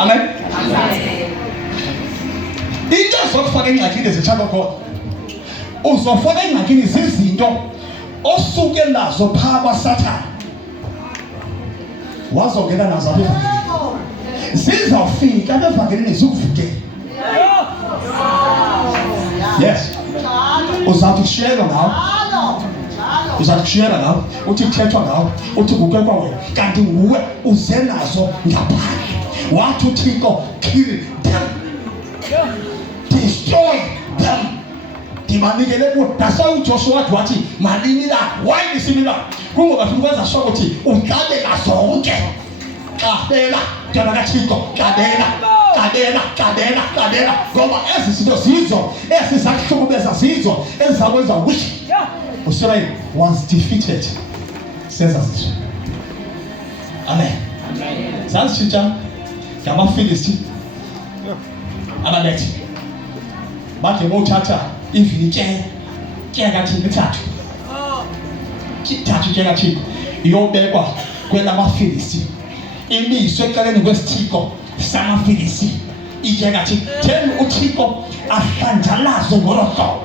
Amen. Into ezokufaka engxakini zitshaba khona. Uzofaka engxakini zizinto osuke nazo phaa kwaSathane. Wazongena nazo apha evangelini. Zizawufika apha evangelini zikuvikele. Yes. Uzawuthi kushiyelwa ngawo. Uzawuthi kushiyelwa ngawo. Uthi kuthethwa ngawo. Uthi kukwekwa wena. Kanti nguwe uze nazo ngaphandle. Wathi uThixo kill them. Destroy them. Ndimanikele kuwo. That's why uJoshua wathi malini la. Why lisimila? Kungoba funa ukwenza sure ukuthi uqabela zonke. Qabela. Jana kaThixo. Qabela. Ngoba ezi zinto zizo. Ezi zakuhlukubeza zizo. Ezakwenza wish. Israel was defeated. Says as Amen. Says Chicha. Kama Philistine. Ababethi. Bakhe mothatha ivili ke kathi mithathu. Kithathu ke kathi iyobekwa kwelamaFilistine. Imiswe eqaleni kwesithiko samaFilistine. Ike kathi theni uThixo ahlanjalazo ngorohlobo.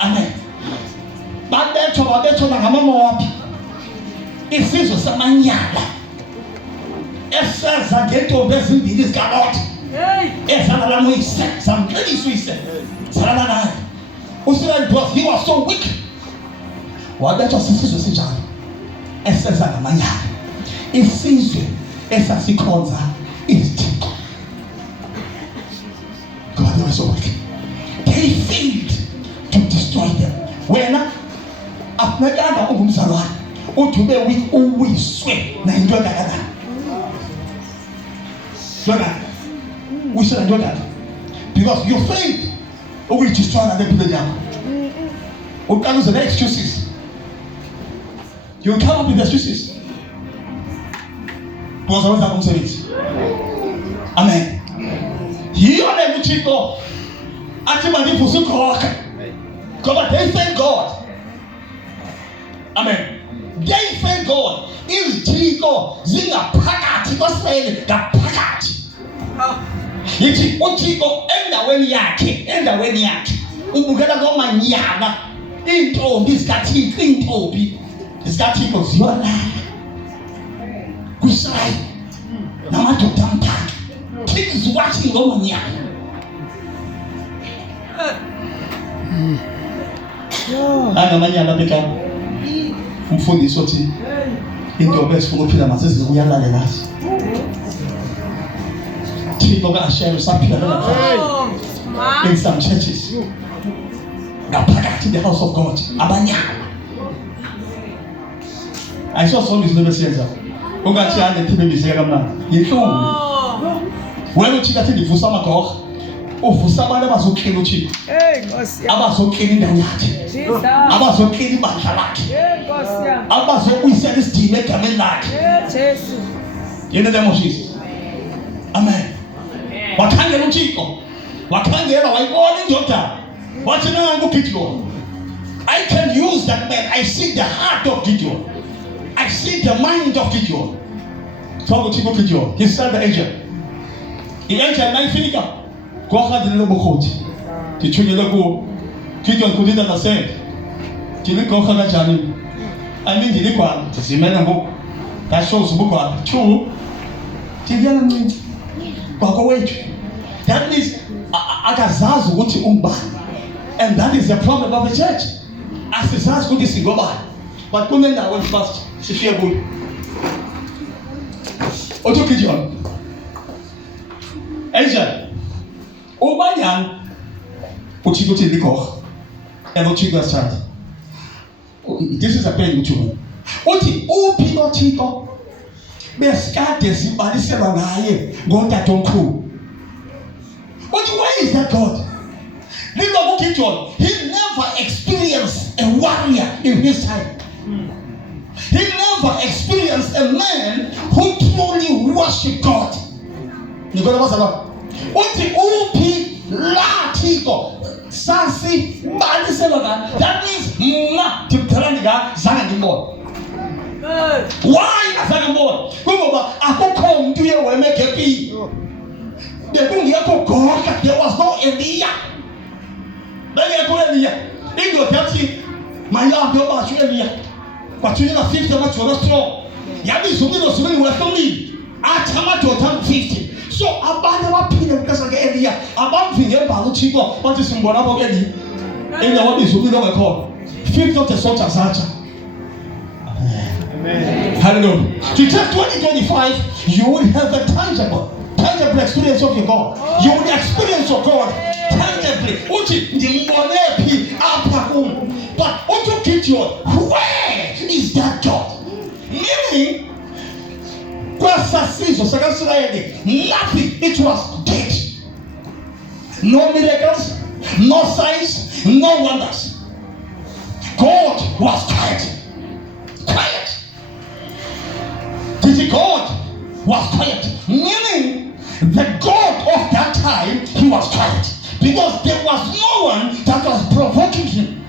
Amen. Babetho ngamaMowabi. Isizwe samanyala. Eseza ngentombi ezimbili zikaLoti. Ezalala noyise, zamqinisa uyise. Zalala naye. USirael because he was so weak. Wabethwa sisizwe sinjalo. Eseza ngamanyala. Isizwe esasikhonza izithixo. God was so weak. They failed to destroy them. Wena afunekanga ungumzalwane uthi ube weak uwiswe na into engakanani. We should do that because you failed. We destroy and then people down. We can't use the excuses. You come up with excuses. Because always happens to it. Amen. Here are the people. Actually, for some God. God, they thank God. Amen. They thank God. Is Chico zinga pakati basayini ngapakati. Yithi uThixo endaweni yakhe ubukela komanyana intombi zikaThixo ziyolala kuSirayi namadoda amphaka Thixo is watching ngomanyana. Angamanyana beka umfundisi othi intombi esifuna ukuphila masizwe uyalale nazo. Thixo ka-share usaphila in some churches ngaphakathi in the house of God abanyama ayisosonke izinto besiyenza ungathi ane thibe bizeka kamnandi yinhlungu. Wena uthi kathi ndivusa amagorha uvusa abantu abazoklina uThixo abazoklina indawo yakhe abazoklina ibandla lakhe abazokuyisela isidima egameni lakhe in the name of Jesus. Amen. Wakhangela uThixo wakhangela wayibona indoda wathi nangu uGideon. I can use that man. I see the heart of Gideon. I see the mind of Gideon. So uThixo Gideon, he said the angel. The angel nayifika kwakhadile bokhothi dithunyele ku Gideon could understand. Ngikokha kanjani andingile kwami sizimela ngoku that shows ubugwala two tiviyana mncane bakowethu. That means akazazi ukuthi umbani, and that is the problem of the church. Asizazi ukuthi singobani, but kunendawo first sifike kuyo. Otho Gideon angel ubanyana uThixo uthi likho and uThixo asithatha. This is a pain uThixo uthi uphi uThixo besikade sibaliselwa ngaye ngotata omkhulu. But where is that God? Little Gideon, he never experienced a warrior in his time. He never experienced a man who truly worshiped God. You got to what's about? Uti upi la Thixo sasi baliselwa. That means timthalaniga zanga ngibona. Why azange mbona? Ngoba There was no Elijah. In your 30, my young girl was Elijah. But you know, 50 much was strong. Yabi Zumino Sumi was for me. I come to turn 50. So, Abana Pina because I get Elijah. About the Baluchigo, what is in Bonabo Eli? In the what is Zumino we call 5th of the Sota Sacha. Hallelujah. To just 2025, you will have a tangible experience of your God. You will experience your God tangibly. But where is that God? Meaning, nothing. It was dead. No miracles, no signs, no wonders. God was quiet. God was quiet, meaning the God of that time, he was quiet because there was no one that was provoking him.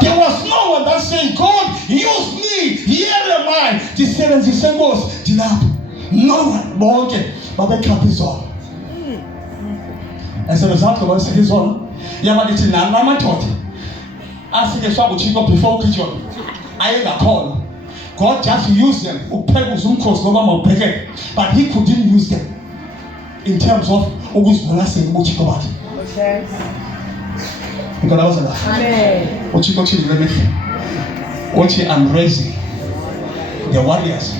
There was no one that said, God, use me, here am I. The 70 goes, no one, but the cup is on. As a result of us, it is on. Yamadichi Nana taught. As the shop would go before kitchen, I had a call. God just used them, but he couldn't use them in terms of always blessing what you got. Because I was alive. What you I'm raising the warriors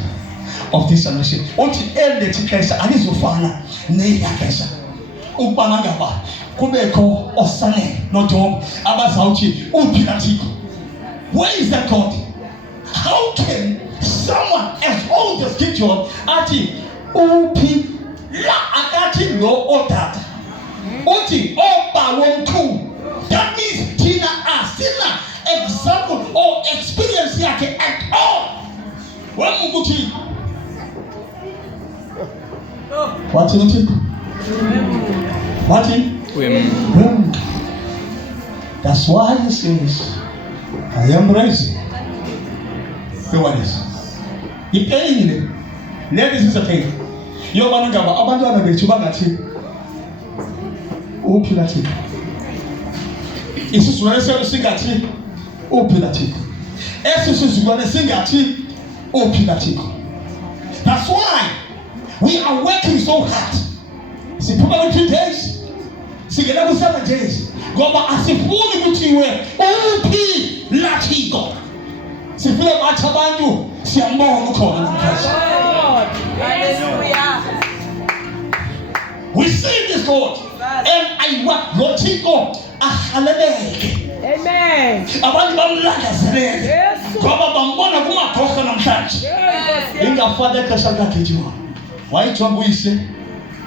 of this generation. What you end the Tikesa, and is Ufana, Naya Kesa, Upanagaba, Kubeko, Osane, Notom, Abasauchi, Upinatiko. Where is that God? How can someone as old as Gideon ati opi la akati no otat oti oba wonku? That means Tina asina example or experience yake at all. When Muguti what in it? What in? That's why he says, I am raising. What is? The pain. Ladies is a pain. Your man gaba abandon the chubagati. O pilati. It's when I say singati. O pilati. It's when I singati. O pilati. That's why we are working so hard. See, probably 3 days. See, 7 days. Go back as if only between where O pilati. Si vile machabanyu si ambao mko hallelujah. We see this Lord and I want lotiko ahalele. Amen. Abani bamlaka sere. Yes. Kwa bambona kuma koka na mtaji. Inga father kashanga kijua. Why chombo ise?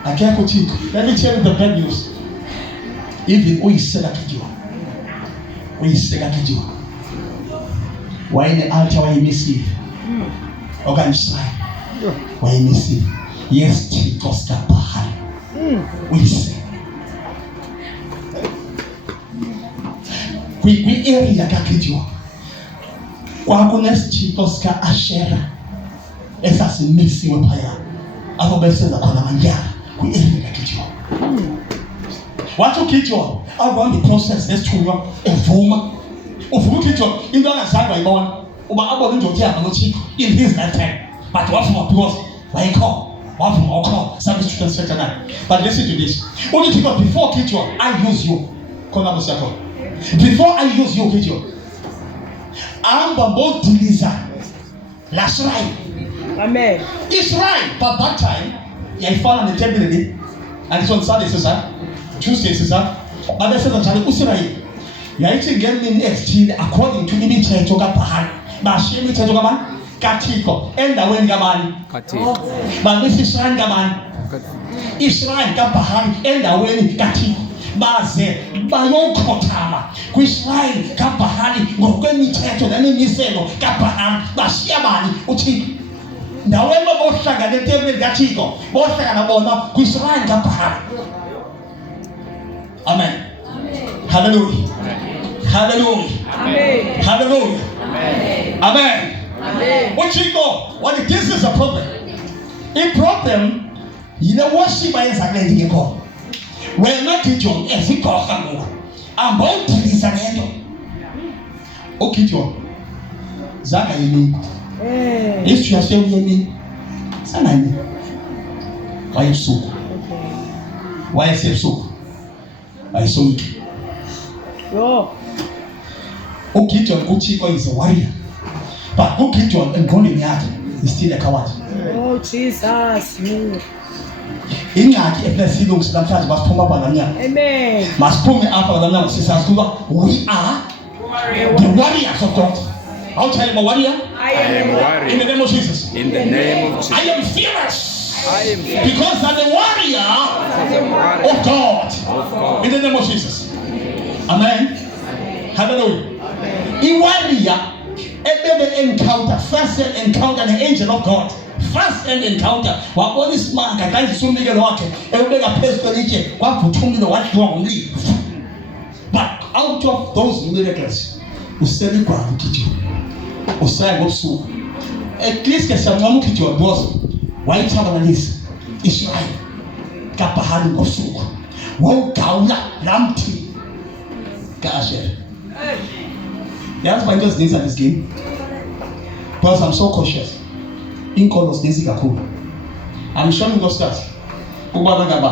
Akeko tiko. Let me tell you the bad news. Even uise la kijua. Uise la kijua. Why in the altar why you receive? Organize. Why you receive? Yes, Chikos Kapahari. We say. We area kakijua. Kwa kunes Chikos ka ashera. Esa si mixi wapaya. Apo bese za kona manjara. We area kakijua. Watu kijua. I want the process. Let's try to inform. Of who kitchen in the side by born, about in his lifetime. But what from a plus, why call? What from our call? Service to the night. But listen to this. Only because before kitchen, I use you. Before I use you, kitchen. I'm about to listen. Last right. Amen. It's right, but that time, I found on the table and it's on Sunday, sister. Tuesday, sister. But I said, I'm Yaiti get me next according to the church of Gapahan. Bashimi Tejogaman, Katiko, and the Wengaman. But this is Rangaman. Israel Gapahan, and the Wen Katiko. Baze, Bayon Kotama, Israel Gapahan, Gogani Teto, the Miniselo, Gapahan, Bashiamani, Uti. Now, when the Bosaga, the table Gatiko, Bosaga Bona, Israel Gapahan. Amen. Hallelujah. Hallelujah. Amen. Hallelujah. Amen. Amen. Amen. What you go? What this is a problem. A problem yile worship ayenza kule ndike khona wena Gideon ezigorha ngoku ambawudilisa lento uGideon zanga yini history yaseyini sanani wayebusuku wayesebusuku ayisonke yo uGideon uThixo is a warrior but uGideon engqondweni yakhe is still a coward. Oh Jesus, no. Ingxaki ephezulu namhlanje basiphuma apha nganyana. Amen. Masiphume apha nganyana sisazi ukuba we are the warriors of God. I'll tell you about warrior. I am a warrior. In the name of Jesus. In the name of Jesus. I am fearless. I am fearless. Because I'm a warrior of God. In the name of Jesus. Amen. Hallelujah. In warrior, first encounter the angel of God. First encounter. Wabona isimanga kanti sumnikelo wakhe ebeka phezulu kwelithe kwavuthumile wadliwa ngomlilo. But out of those miracles, useligwana uGideon. Usaya ngobusuku. At least ke siyamncoma uGideon because wayithabalalisa Israel kaBhali ngobusuku. Wawugawula lamthi kaAsher. Yazi bantu ezininzi this game. Because I'm so cautious. Inkolo zininzi kakhulu. I'm sure you go start. Ukuba ngaba